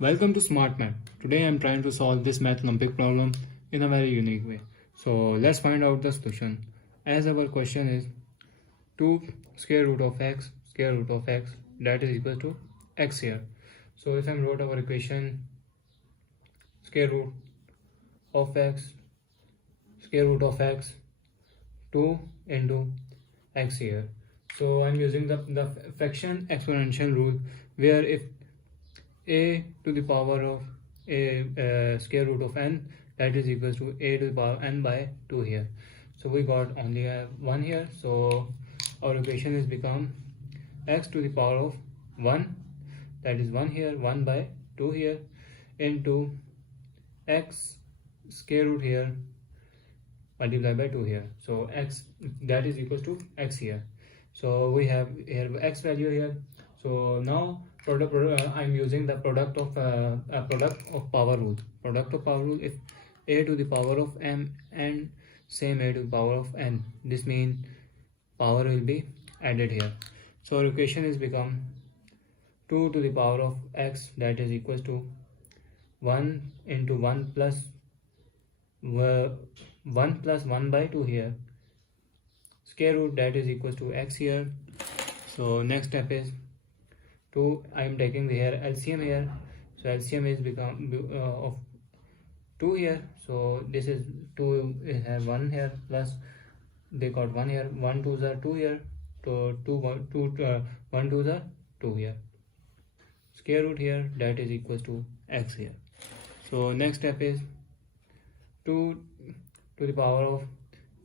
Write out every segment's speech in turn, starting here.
Welcome to Smart Math. Today I am trying to solve this math Olympic problem in a very unique way. So let's find out the solution. As our question is 2 square root of x that is equal to x here. So if I wrote our equation square root of x 2 into x here. So I'm using the fraction exponential rule where if a to the power of a square root of n that is equals to a to the power n by 2 here. So we got only a 1 here, so our equation is become x to the power of 1 that is 1 here, 1 by 2 here into x square root here multiplied by 2 here. So x that is equals to x here. So we have here x value here. So now I'm using the product of power rule. Product of power rule, if a to the power of m and same a to the power of n, this means power will be added here. So our equation is become 2 to the power of x that is equals to 1 into 1 plus 1 by 2 here, square root that is equals to x here. So next step is 2, I am taking here LCM here. So LCM is become of 2 here. So this is 2 have 1 here plus they got 1 here, 1 2s are 2 here, so 1 2s are 2 here, square root here that is equals to x here. So next step is 2 to the power of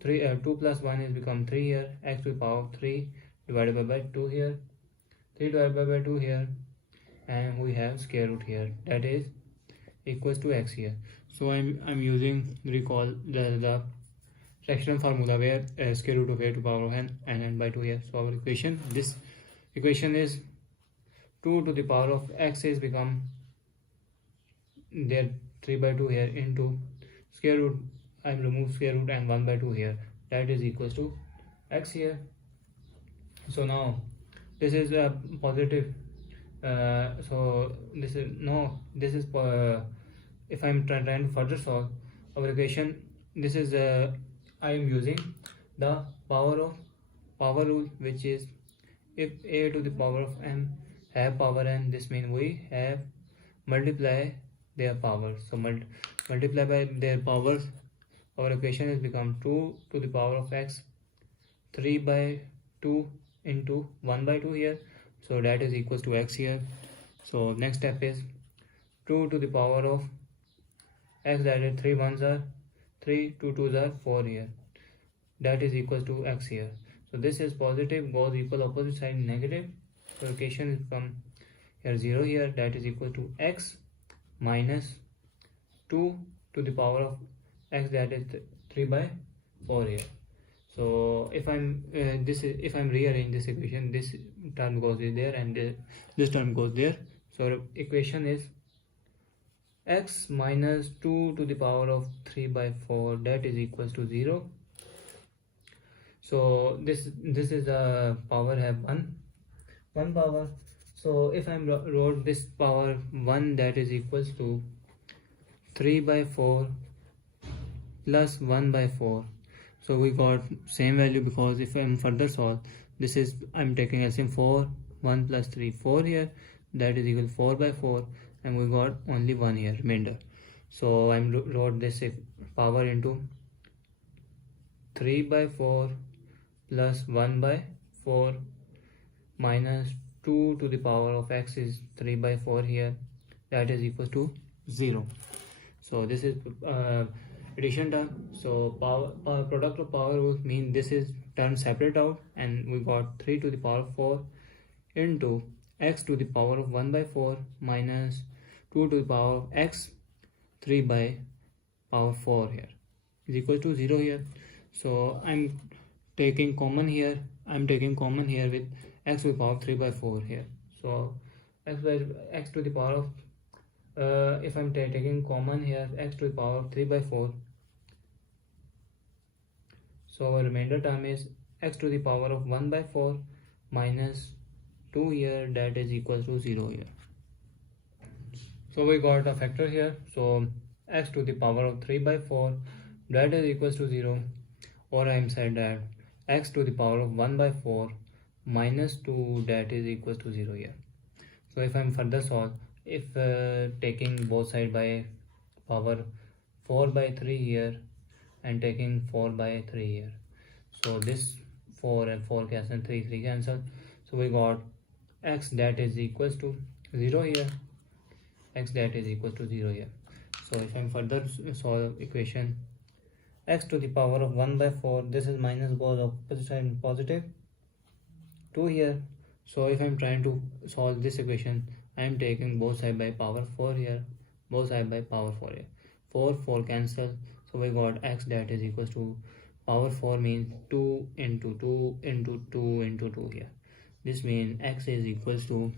3 2 plus 1 is become 3 here, x to the power of 3 divided by 2 here, 3 divided by 2 here, and we have square root here that is equals to x here. So I'm using recall the fractional formula where square root of a to power of n and n by 2 here. So our equation, this equation is 2 to the power of x is become there 3 by 2 here into square root, I remove square root and 1 by 2 here that is equals to x here. So now this is a positive, so this is if I'm trying to further solve our equation, this is I am using the power rule, which is if a to the power of m have power n, this means we have multiply their powers. So multiply by their powers, our equation has become 2 to the power of x 3 by 2 into 1 by 2 here, so that is equals to x here. So next step is 2 to the power of x, that is 3 1s are 3, 2 2s are 4 here, that is equals to x here. So this is positive goes equal opposite side negative, so equation is from here 0 here that is equal to x minus 2 to the power of x that is 3 by 4 here. So if I'm if I'm rearrange this equation, this term goes there and this term goes there. So equation is x minus 2 to the power of 3 by 4 that is equals to 0. So this is a power have one power. So if I'm wrote this power 1 that is equals to 3 by 4 plus 1 by 4. So we got same value because if I'm further solve, this is I'm taking LCM 4, 1 plus 3, 4 here, that is equal 4 by 4, and we got only 1 here remainder. So I'm wrote this power into 3 by 4 plus 1 by 4 minus 2 to the power of x is 3 by 4 here, that is equal to 0. So this is addition term. So power product of power rule mean this is turned separate out, and we got 3 to the power of 4 into x to the power of 1 by 4 minus 2 to the power of x 3 by power 4 here is equal to 0 here. So I'm taking common here, with x to the power of 3 by 4 here. So x to the power of if I'm taking common here, x to the power of 3 by 4, so our remainder term is x to the power of 1 by 4 minus 2 here, that is equal to 0 here. So we got a factor here. So x to the power of 3 by 4 that is equals to 0, or I am said that x to the power of 1 by 4 minus 2 that is equals to 0 here. So if I am further solve, if taking both side by power 4 by 3 here and taking 4 by 3 here, so this 4 and 4 cancel, 3 cancel, so we got x that is equals to 0 here, x that is equals to 0 here. So if I'm further solve equation, x to the power of 1 by 4, this is minus goes opposite side and positive 2 here. So if I'm trying to solve this equation, I am taking both side by power 4 here, both side by power 4 here, 4 cancel, so we got x that is equals to power 4 means 2 into 2 into 2 into 2 here. This means x is equals to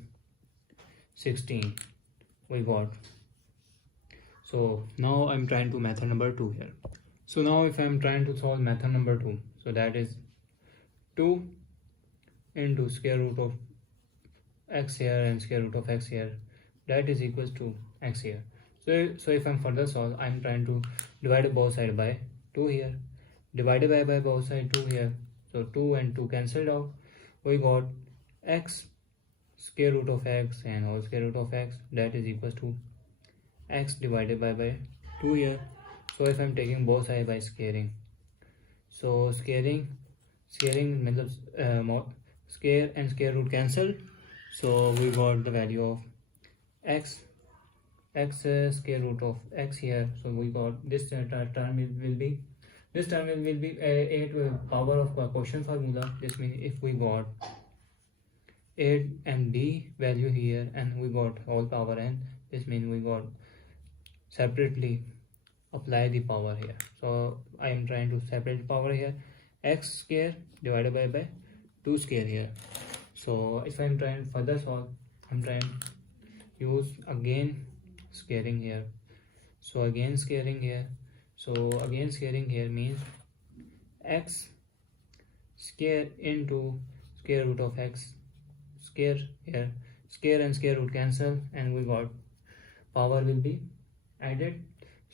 16 we got. So now I'm trying to method number 2 here. So now if I'm trying to solve method number 2, so that is 2 into square root of x here and square root of x here, that is equals to x here. So if I'm further solve, I'm trying to divide both side by 2 here, divided by both side 2 here, so 2 and 2 cancelled out, we got x square root of x and whole square root of x that is equals to x divided by 2 here. So if I'm taking both sides by squaring, so squaring means square and square root cancel, so we got the value of x square root of x here. So we got this term will be a to the power of quotient formula. This means if we got a and b value here and we got whole power n, this means we got separately apply the power here. So I am trying to separate power here, x square divided by 2 square here. So if I am trying further solve, I am trying use again squaring here. So again squaring here. So again squaring here means x square into square root of x square here. Square and square root cancel and we got power will be added.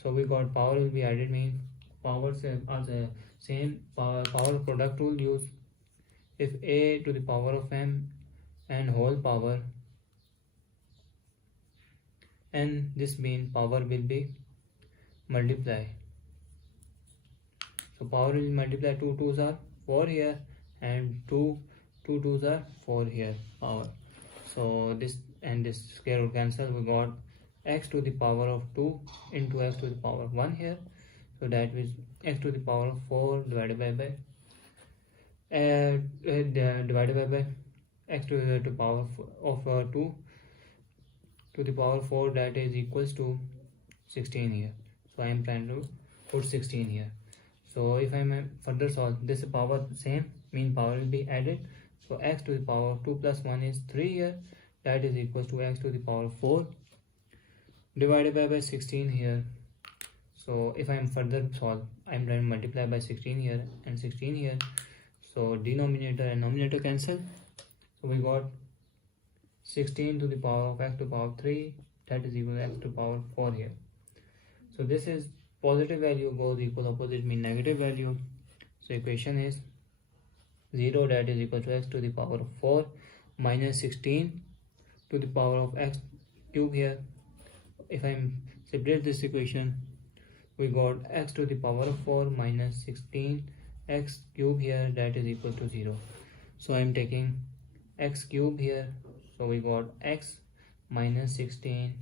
So we got power will be added means powers are the same. Power product rule use if a to the power of m and whole power, and this means power will be multiply. So power will multiply, 2 2s are 4 here and 2 2s are 4 here power. So this and this square root cancel, we got x to the power of 2 into x to the power of 1 here. So that is x to the power of 4 divided by x to the power of 2 to the power 4 that is equals to 16 here. So I am trying to put 16 here. So if I am further solve, this power same mean power will be added. So x to the power of 2 plus 1 is 3 here, that is equals to x to the power of 4 divided by 16 here. So if I am further solve, I am trying to multiply by 16 here and 16 here. So denominator and numerator cancel. So we got 16 to the power of x to the power of 3 that is equal to x to the power 4 here. So this is positive value goes equal opposite mean negative value. So equation is 0 that is equal to x to the power of 4 minus 16 to the power of x cube here. If I separate this equation, we got x to the power of 4 minus 16 x cube here that is equal to 0. So I am taking x cube here. So we got x minus 16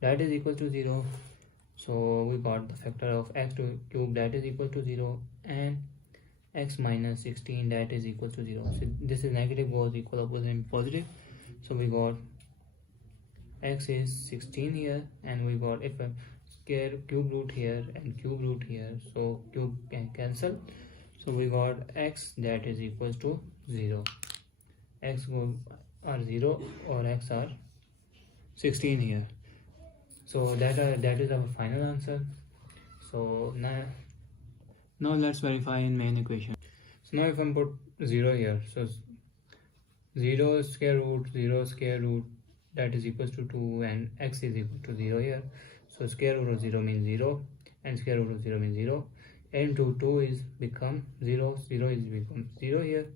that is equal to 0. So we got the factor of x to cube that is equal to 0 and x minus 16 that is equal to 0. So this is negative goes equal opposite and positive. So we got x is 16 here and we got if a square cube root here and cube root here, so cube can cancel. So we got x that is equals to 0. X are 0 or x are 16 here. So that is our final answer. So now let's verify in main equation. So now if I put 0 here, so 0 square root that is equals to 2 and x is equal to 0 here. So square root of 0 means 0 and square root of 0 means 0. Into 2 is become 0, 0 is become 0 here.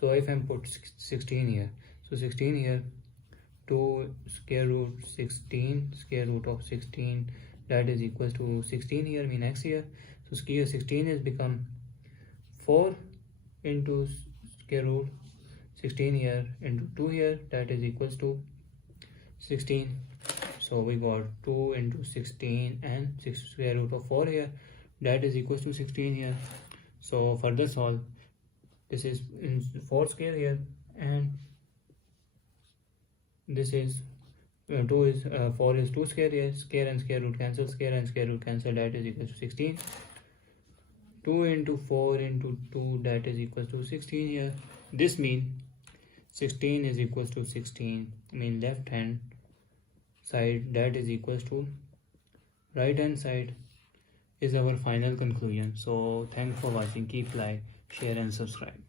So if I put 16 here, so 16 here, 2 square root 16, square root of 16, that is equals to 16 here, mean x here. So square 16 is become 4 into square root 16 here into 2 here, that is equals to 16. So we got 2 into 16 and 6 square root of 4 here, that is equals to 16 here. So further solve, this is in 4 square here and this is 2 is 4 is 2 square here, square and square root cancel, square and square root cancel, that is equals to 16. 2 into 4 into 2, that is equals to 16 here. This means 16 is equals to 16, mean left hand side, that is equals to right hand side is our final conclusion. So thanks for watching. Keep like, share and subscribe.